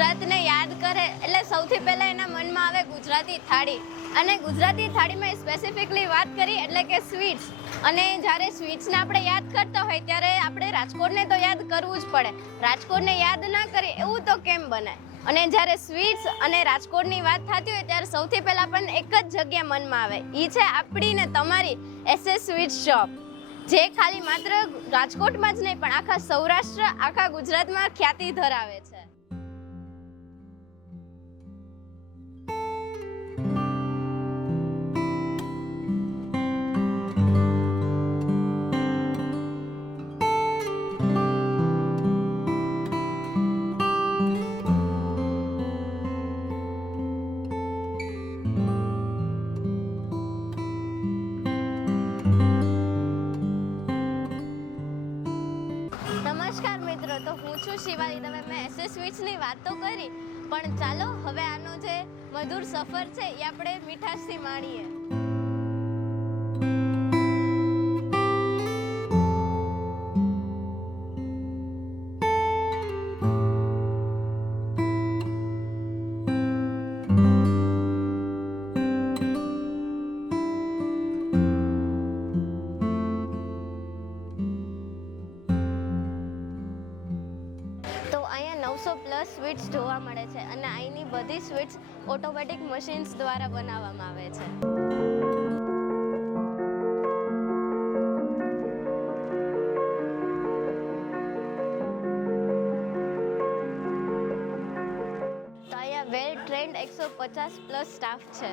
ગુજરાતને યાદ કરે એટલે સૌથી પહેલાં એના મનમાં આવે ગુજરાતી થાળી. અને ગુજરાતી થાળીમાં સ્પેસિફિકલી વાત કરી એટલે કે સ્વીટ્સ. અને જ્યારે સ્વીટ્સને આપણે યાદ કરતા હોય ત્યારે આપણે રાજકોટને તો યાદ કરવું જ પડે. રાજકોટને યાદ ના કરીએ એવું તો કેમ બને? અને જ્યારે સ્વીટ્સ અને રાજકોટની વાત થતી હોય ત્યારે સૌથી પહેલાં પણ એક જ જગ્યા મનમાં આવે, એ છે આપણી ને તમારી SS સ્વીટ શોપ, જે ખાલી માત્ર રાજકોટમાં જ નહીં પણ આખા સૌરાષ્ટ્ર, આખા ગુજરાતમાં ખ્યાતિ ધરાવે છે. નમસ્કાર મિત્રો, તો હું છું શિવાલી. તમે મેં SS સ્વીટ્સની વાત તો કરી, પણ ચાલો હવે આનો જે મધુર સફર છે એ આપણે મીઠાશથી માણીએ. તો અહીંયા 900+ સ્વીટ્સ જોવા મળે છે અને અહીંની બધી સ્વીટ્સ ઓટોમેટિક મશીન્સ દ્વારા બનાવવામાં આવે છે. તો અહીંયા વેલ ટ્રેન્ડ 150+ સ્ટાફ છે.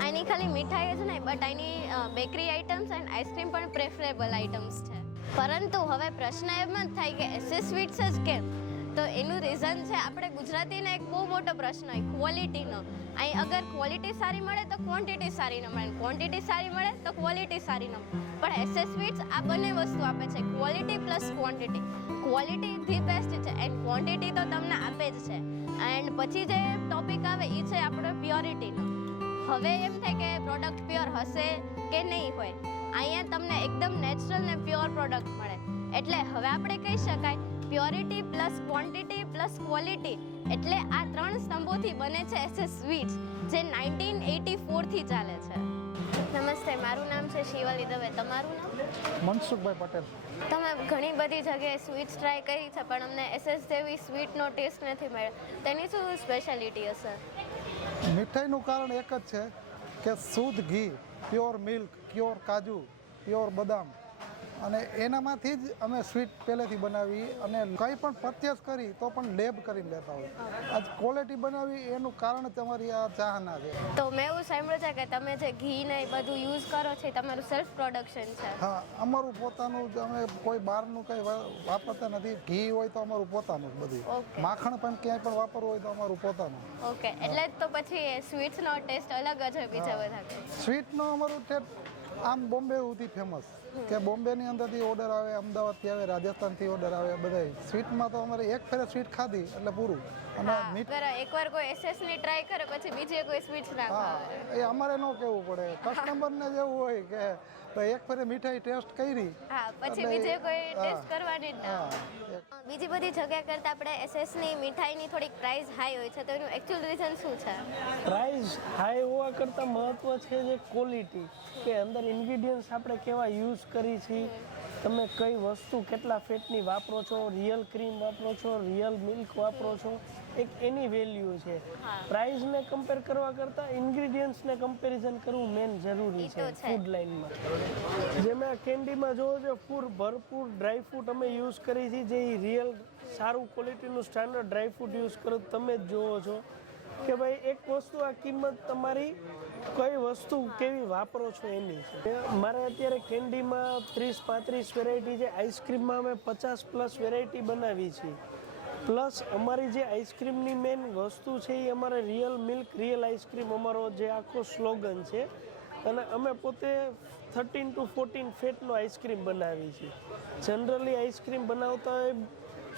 અહીંની ખાલી મીઠાઈ જ નહીં, બટ અહીંની બેકરી આઇટમ્સ એન્ડ આઈસ્ક્રીમ પણ પ્રેફરેબલ આઇટમ્સ છે. પરંતુ હવે પ્રશ્ન એમ જ થાય કે SS સ્વીટ્સ જ કેમ? તો એનું રીઝન છે આપણે ગુજરાતીનો એક બહુ મોટો પ્રશ્ન હોય ક્વોલિટીનો. અહીં અગર ક્વોલિટી સારી મળે તો ક્વોન્ટિટી સારી ન મળે, ક્વોન્ટિટી સારી મળે તો ક્વોલિટી સારી ન મળે. પણ SS સ્વીટ્સ આ બંને વસ્તુ આપે છે, quality plus quantity. Quality the best છે એન્ડ ક્વોન્ટિટી તો તમને આપે જ છે. એન્ડ પછી જે ટોપિક આવે એ છે આપણો પ્યોરિટીનો. હવે એમ થાય કે પ્રોડક્ટ પ્યોર હશે કે નહીં હોય. અહીંયા તમને એકદમ નેચરલ ને પ્યોર પ્રોડક્ટ મળે. એટલે હવે આપણે કહી શકાય purity plus quantity plus quality, એટલે આ ત્રણ સ્તંભોથી બને છે SS સ્વીટ્સ, જે 1984થી ચાલે છે. નમસ્તે, મારું નામ છે શિવાલી દવે. તમારું નામ? મનસુખભાઈ પટેલ. તમે ઘણી બધી જગ્યાએ સ્વીટ્સ ટ્રાય કરી છે પણ અમને SS જેવી સ્વીટનો ટેસ્ટ નથી મળ્યો. તેની શું સ્પેશિયાલિટી હશે? મીઠાઈનું કારણ એક જ છે કે શુદ્ધ ઘી, પ્યોર મિલ્ક, પ્યોર કાજુ, પ્યોર બદામ, અને એનામાંથી જ અમે સ્વીટ પહેલેથી બનાવી. અને કંઈ પણ પરચેસ કરી તો પણ લેબ કરીને લેતા હોય. આજ ક્વોલિટી બનાવી એનું કારણ તમારી આ ચાહના છે. તો મેં એવું સાંભળ્યું છે કે તમે જે ઘી ને એ બધું યુઝ કરો છો એ તમારું સેલ્ફ પ્રોડક્શન છે? હા, અમારું પોતાનું જ. અમે કોઈ બહારનું કંઈ વાપરતા નથી. ઘી હોય તો અમારું પોતાનું જ બધું. માખણ પણ ક્યાંય પણ વાપરવું હોય તો અમારું પોતાનું. ઓકે, એટલે તો પછી સ્વીટ્સનો ટેસ્ટ અલગ જ હોય બીજા બધા. સ્વીટનો અમારું ટેસ્ટ આમ બોમ્બે સુધી ફેમસ, કે બોમ્બેની અંદરથી ઓર્ડર આવે, અમદાવાદથી આવે, રાજસ્થાનથી ઓર્ડર આવે, બધા સ્વીટમાં તો અમારે એક ફેરે સ્વીટ ખાધી એટલે પૂરું. અને એકવાર કોઈ SS ની ટ્રાય કરે પછી બીજી કોઈ સ્વીટ્સ ના ખાવે. એ અમારે ન કહેવું પડે, કસ્ટમરને જેવું હોય કે ભાઈ એક ફેરે મીઠાઈ ટેસ્ટ કરી, હા, પછી બીજે કોઈ ટેસ્ટ કરવાની જ ના. બીજી બધી જગ્યા કરતાં આપણે SS ની મીઠાઈની થોડીક પ્રાઇસ હાઈ હોય છે, તો એનું એકચ્યુઅલ રીઝન શું છે? પ્રાઇસ હાઈ હોવા કરતાં મહત્વ છે જે ક્વોલિટી, કે અંદર ઇન્ગ્રીડિયન્ટ્સ આપણે કેવા યુઝ કરી છીએ, તમે કઈ વસ્તુ કેટલા ફેટની વાપરો છો, રિયલ ક્રીમ વાપરો છો, રિયલ મિલ્ક વાપરો છો, એક એની વેલ્યુ છે. પ્રાઇસને કમ્પેર કરવા કરતાં ઇન્ગ્રીડિયન્ટ્સને કમ્પેરિઝન કરવું મેન જરૂરી છે ફૂડ લાઇનમાં. જેમાં કેન્ડીમાં જોવો છો ભરપૂર ડ્રાય ફ્રૂટ અમે યુઝ કરી છે, જે રિયલ સારું ક્વોલિટીનું સ્ટાન્ડર્ડ ડ્રાય ફ્રૂટ યુઝ કરો. તમે જ જોવો છો કે ભાઈ એક વસ્તુ આ કિંમત તમારી કઈ વસ્તુ કેવી વાપરો છો એની છે. મારે અત્યારે કેન્ડીમાં 30-35 વેરાયટી છે, આઈસ્ક્રીમમાં અમે 50+ વેરાયટી બનાવી છે. પ્લસ અમારી જે આઈસ્ક્રીમની મેઇન વસ્તુ છે એ અમારે રિયલ મિલ્ક રિયલ આઈસ્ક્રીમ અમારો જે આખો સ્લોગન છે. અને અમે પોતે 13 to 14 ફેટનો આઈસ્ક્રીમ બનાવી છીએ. જનરલી આઈસ્ક્રીમ બનાવતા હોય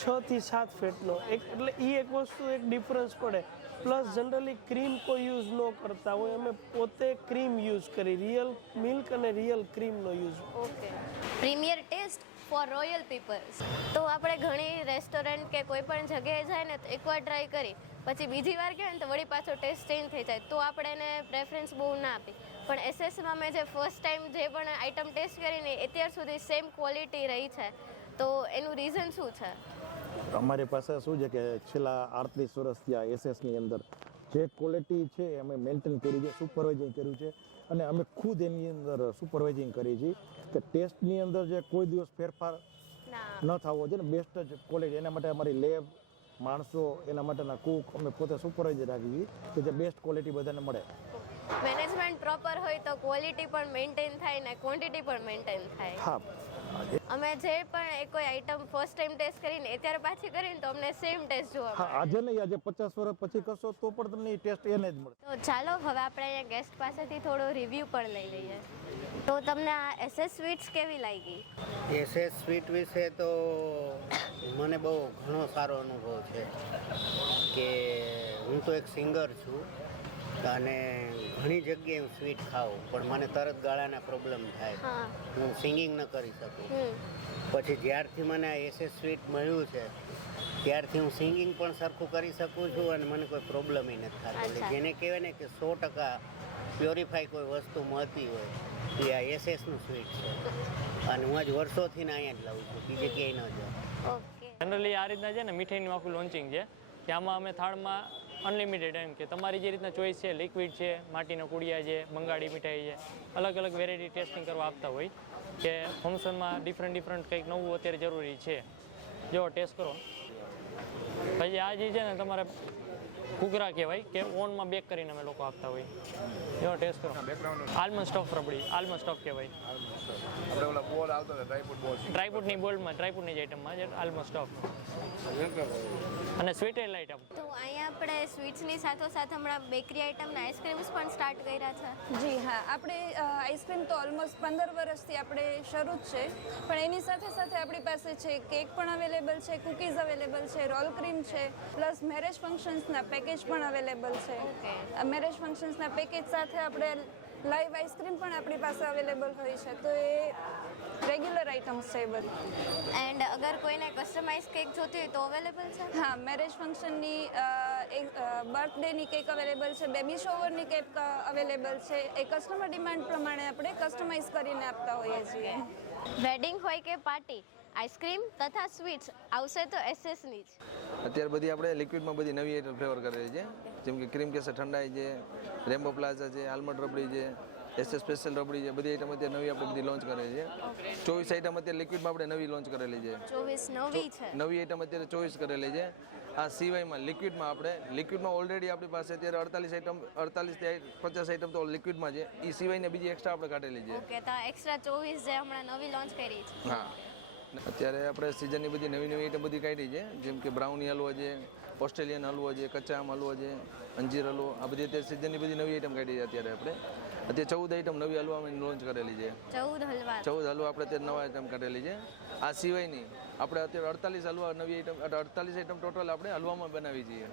6 થી 7 ફેટનો, એટલે એ એક વસ્તુ એક ડિફરન્સ પડે. પ્લસ જનરલી ક્રીમ કોઈ યુઝ ન કરતા હોય, અમે પોતે ક્રીમ યુઝ કરી, રિયલ મિલ્ક અને રિયલ ક્રીમનો use. Okay, premier taste for royal peoples. તો આપણે ઘણી રેસ્ટોરન્ટ કે કોઈ પણ જગ્યાએ જાય ને તો એકવાર ટ્રાય કરી પછી બીજી વાર કહેવાય ને તો વળી પાછો ટેસ્ટ ચેન્જ થઈ જાય તો આપણે એને પ્રેફરન્સ બહુ ના આપી. પણ એસએસમાં મેં જે ફર્સ્ટ ટાઈમ જે પણ આઈટમ ટેસ્ટ કરીને અત્યાર સુધી સેમ ક્વોલિટી રહી છે, તો એનું રીઝન શું છે? અમારી પાસે શું છે કે છેલ્લા 38 વર્ષ થયા એસએસની અંદર જે ક્વોલિટી છે અમે મેન્ટેન કરી છે, સુપરવાઇઝિંગ કર્યું છે અને અમે ખુદ એની અંદર સુપરવાઇઝિંગ કરી છે કે ટેસ્ટની અંદર જે કોઈ દિવસ ફેરફાર ન થવો જોઈએ ને, બેસ્ટ જ ક્વોલિટી. એના માટે અમારી લેબ, માણસો, એના માટેના કુક અમે પોતે સુપરવાઇઝર રાખી કે જે બેસ્ટ ક્વોલિટી બધાને મળે. મેનેજમેન્ટ પ્રોપર હોય તો ક્વોલિટી પણ મેન્ટેન થાય ને ક્વોન્ટિટી પણ મેન્ટેન થાય. હા, અમે જે પણ કોઈ આઈટમ ફર્સ્ટ ટાઈમ ટેસ્ટ કરીને અત્યારે પાછી કરીને તો અમને સેમ ટેસ્ટ જોવા હા, આજે નહીં, આજે 50 વર્ષ પછી કરશો તો પણ તમને એ ટેસ્ટ એને જ મળે. તો ચાલો હવે આપણે અહીંયા ગેસ્ટ પાસેથી થોડો રિવ્યૂ પણ લઈ લઈએ. તો તમને આ એસએસ સ્વીટ્સ કેવી લાગી? એસએસ સ્વીટ વિશે તો મને બહુ ઘણો સારો અનુભવ છે કે હું તો એક સિંગર છું અને ઘણી જગ્યાએ હું સ્વીટ ખાઉં પણ મને તરત ગાળાના પ્રોબ્લેમ થાય, હા. હું સિંગિંગ ન કરી શકું. પછી જ્યારથી મને આ એસએસ સ્વીટ મળ્યું છે ત્યારથી હું સિંગિંગ પણ સરખું કરી શકું છું અને મને કોઈ પ્રોબ્લેમ નથી થતો. અચ્છા. જેને કહેવાય ને કે 100% પ્યોરિફાઈ કોઈ વસ્તુ મળતી હોય તો આ એસએસનું સ્વીટ છે અને હું આજ વર્ષોથી અહીંયા જ લઉં છું, બીજે ક્યાંય ન જાઉં. ઓકે. જનરલી આ રીતના છે ને મીઠાઈનું આખું લોન્ચિંગ છે કે આમાં અમે થાળમાં અનલિમિટેડ એમ કે તમારી જે રીતના ચોઈસ છે, લિક્વિડ છે, માટીના કુડિયા છે, બંગાળી મીઠાઈ છે, અલગ અલગ વેરાયટી ટેસ્ટિંગ કરવા આપતા હોય કે ફંક્શનમાં ડિફરન્ટ કંઈક નવું અત્યારે જરૂરી છે. જો ટેસ્ટ કરો. પછી આ જે છે ને તમારે ઘૂઘરા કહેવાય કે ઓનમાં બેક કરીને અમે લોકો આપતા હોય. જો ટેસ્ટ કરો. Almond stuff rabri, almond stuff કહેવાય. આપણે ઓલા બોલ આવતો હતો ડ્રાયફ્રૂટ બોલ, ડ્રાયફ્રૂટની બોલમાં, ડ્રાયફ્રૂટની જ આઈટમમાં છે આલમંડ સ્ટફ અને સ્વીટેલ આઈટમ. તો અહીંયા આપણે સ્વીટ્સની સાથોસાથ હમણાં બેકરી આઈટમ ને આઈસ્ક્રીમ્સ પણ સ્ટાર્ટ કર્યા છે. જી હા, આપણે આઈસ્ક્રીમ તો ઓલમોસ્ટ 15 વર્ષથી આપણે શરૂ જ છે, પણ એની સાથે સાથે આપણી પાસે છે કેક પણ અવેલેબલ છે, કૂકીઝ અવેલેબલ છે, રોલ ક્રીમ છે, પ્લસ મેરેજ ફંક્શન્સના પેકેજ પણ અવેલેબલ છે. મેરેજ ફંક્શન્સના પેકેજ સાથે આપણે લાઈવ આઈસ્ક્રીમ પણ આપણી પાસે અવેલેબલ હોય છે, તો એ રેગ્યુલર આઇટમ્સ છે એ બધી. એન્ડ અગર કોઈને કસ્ટમાઇઝ કેક જોતી હોય તો અવેલેબલ છે? હા, મેરેજ ફંક્શનની બર્થડેની કેક અવેલેબલ છે, બેબી શોવરની કેક અવેલેબલ છે. એ કસ્ટમર ડિમાન્ડ પ્રમાણે આપણે કસ્ટમાઇઝ કરીને આપતા હોઈએ છીએ. વેડિંગ હોય કે પાર્ટી, આઈસ્ક્રીમ તથા સ્વીટ્સ આવશે તો એસએસની જ. અત્યારે બધી આપણે લિક્વિડમાં બધી નવી આઈટમ ફ્લેવર કરેલી છે, જેમ કે ક્રીમ કેસર ઠંડાઈ છે, રેમ્બો પ્લાઝા છે, આલમંડ રબડી છે, એસએસ સ્પેશિયલ રબડી છે. બધી આઈટમ અત્યારે નવી આપણે બધી લોન્ચ કરેલી છે. 24 આઈટમ અત્યારે લિક્વિડમાં આપણે નવી લોન્ચ કરેલી છે. 24 નવી છે. નવી આઈટમ અત્યારે 24 કરેલી છે. આ સિવાયમાં લિક્વિડમાં ઓલરેડી આપણી પાસે અત્યારે 48 થી 50 આઈટમ તો લિક્વિડમાં છે. એ સિવાયને બીજી એક્સ્ટ્રા આપણે કાઢેલી છે. ઓકે, તો એક્સ્ટ્રા 24 જે હમણાં નવી લોન્ચ કરી છે. હા, અત્યારે આપણે સિઝનની બધી નવી આઈટમ બધી કાઢી છે, જેમ કે બ્રાઉની હલવો છે, ઓસ્ટ્રેલિયન હલવો છે, કચ્ચા આમ હલવો છે, અંજીર હલવો. આ બધી અત્યારે સિઝનની બધી નવી આઈટમ કાઢી છે. અત્યારે 14 આઈટમ નવી હલવામાં લોન્ચ કરેલી છે. 14 હલવા. 14 હલવા આપણે અત્યારે નવા આઈટમ કાઢેલી છે. આ સિવાયની આપણે અત્યારે 48 હલવા નવી આઈટમ, 48 આઈટમ ટોટલ આપણે હલવામાં બનાવી છીએ.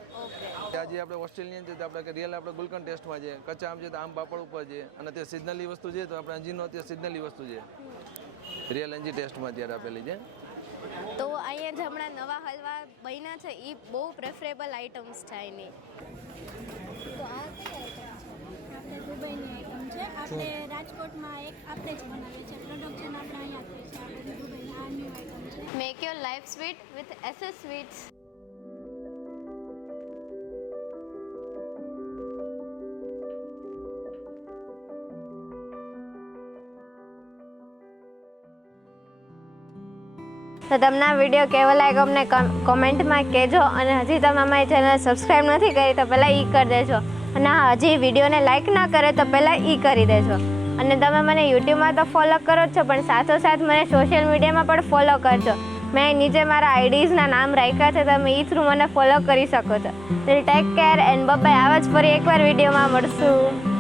આજે આપણે ઓસ્ટ્રેલિયન છે તો આપણે રિયલ આપણે ગુલકંદ ટેસ્ટમાં છે, કચ્ચા આમ છે તો આમ પાપડ ઉપર છે, અને અત્યારે સિઝનલી વસ્તુ છે તો આપણે અંજીરનો અત્યારે સિઝનલી વસ્તુ છે, રિયલ અંજીર ટેસ્ટમાં અત્યારે આપેલી છે. તો અહીંયા જે હમણાં નવા હલવા બન્યા છે એ બહુ પ્રેફરેબલ આઇટમ્સ છે એની. તો આ કઈ આઈટમ છે? આપણે દુબઈની આઈટમ છે. આપણે રાજકોટમાં એક આપણે જ બનાવીએ છીએ, પ્રોડક્શન આપણે અહીંયા જ છે. આપણે દુબઈની આ ન્યૂ આઈટમ છે. Make your life sweet with SS sweets. તો તમને આ વિડીયો કેવો લાગ્યો અમને કોમેન્ટમાં કહેજો, અને હજી તમે અમારી ચેનલ સબસ્ક્રાઈબ નથી કરી તો પહેલાં ઈ કરી દેજો, અને હા હજી વિડીયોને લાઇક ના કરે તો પહેલાં ઈ કરી દેજો. અને તમે મને યુટ્યુબમાં તો ફોલો કરો જ છો પણ સાથોસાથ મને સોશિયલ મીડિયામાં પણ ફોલો કરજો. મેં નીચે મારા આઈડીઝના નામ રાખ્યા છે, તમે ઈ થ્રુ મને ફોલો કરી શકો છો. Take care and bye. આવા જ ફરી એકવાર વિડીયોમાં મળશું.